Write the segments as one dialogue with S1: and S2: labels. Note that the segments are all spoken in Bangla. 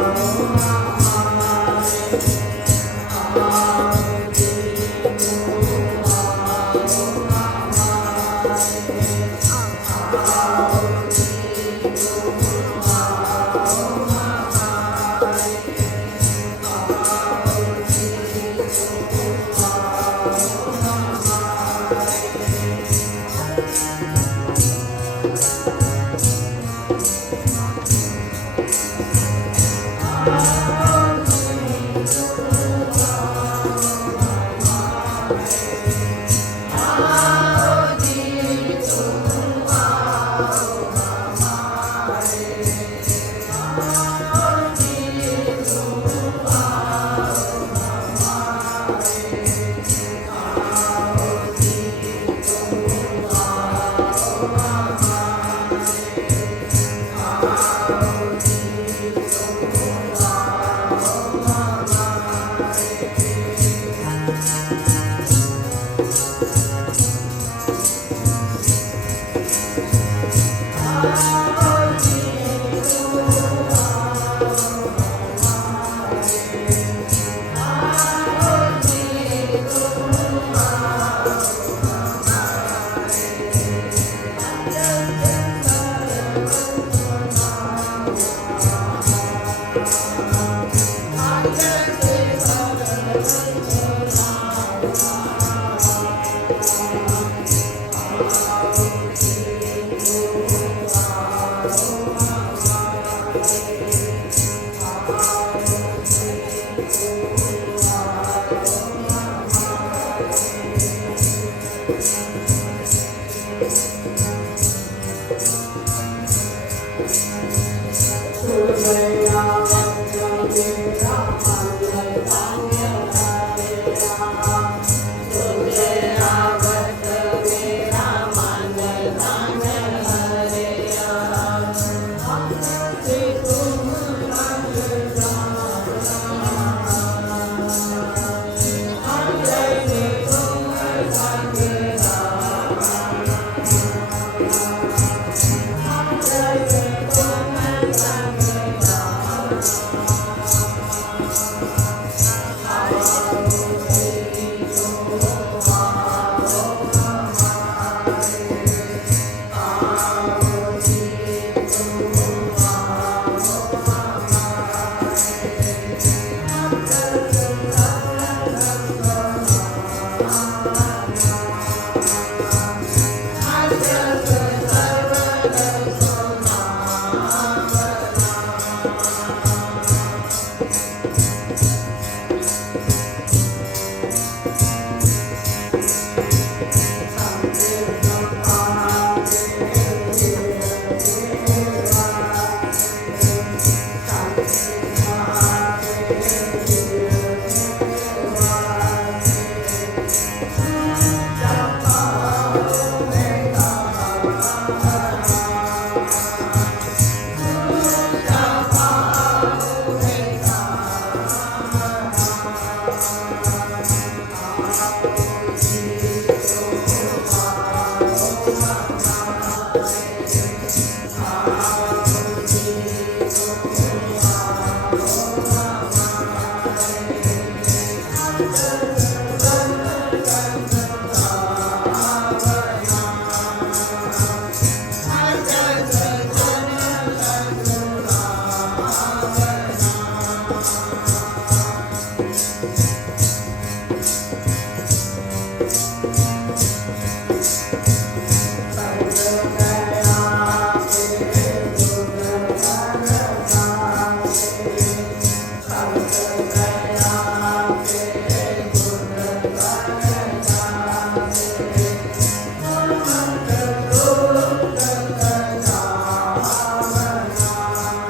S1: Música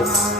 S1: Thank.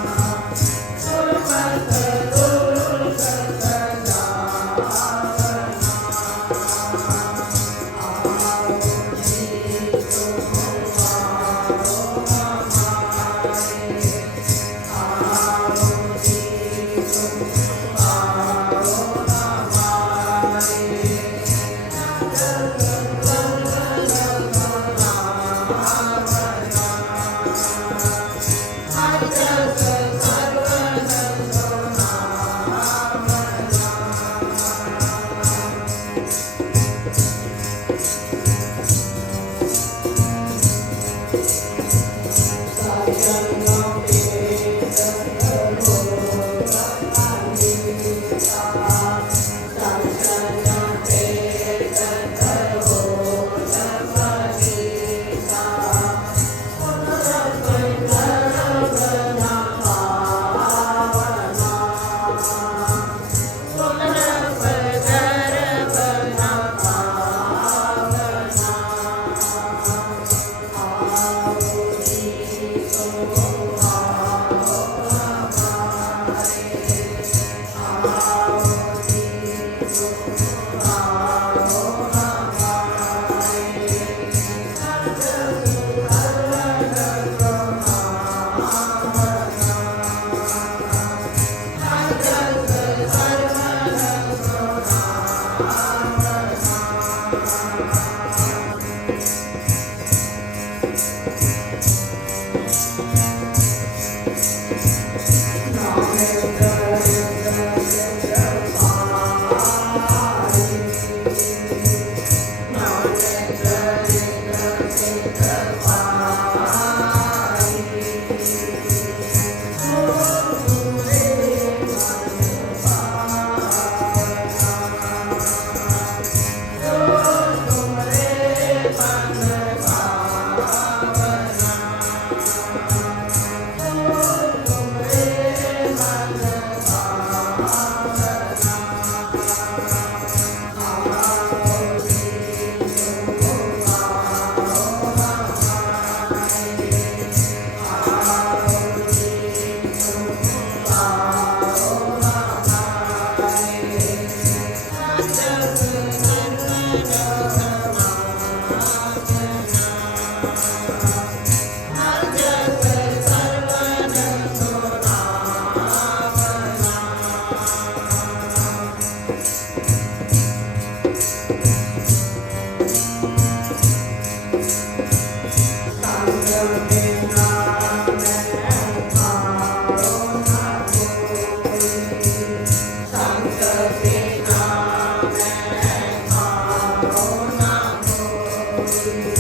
S1: Thank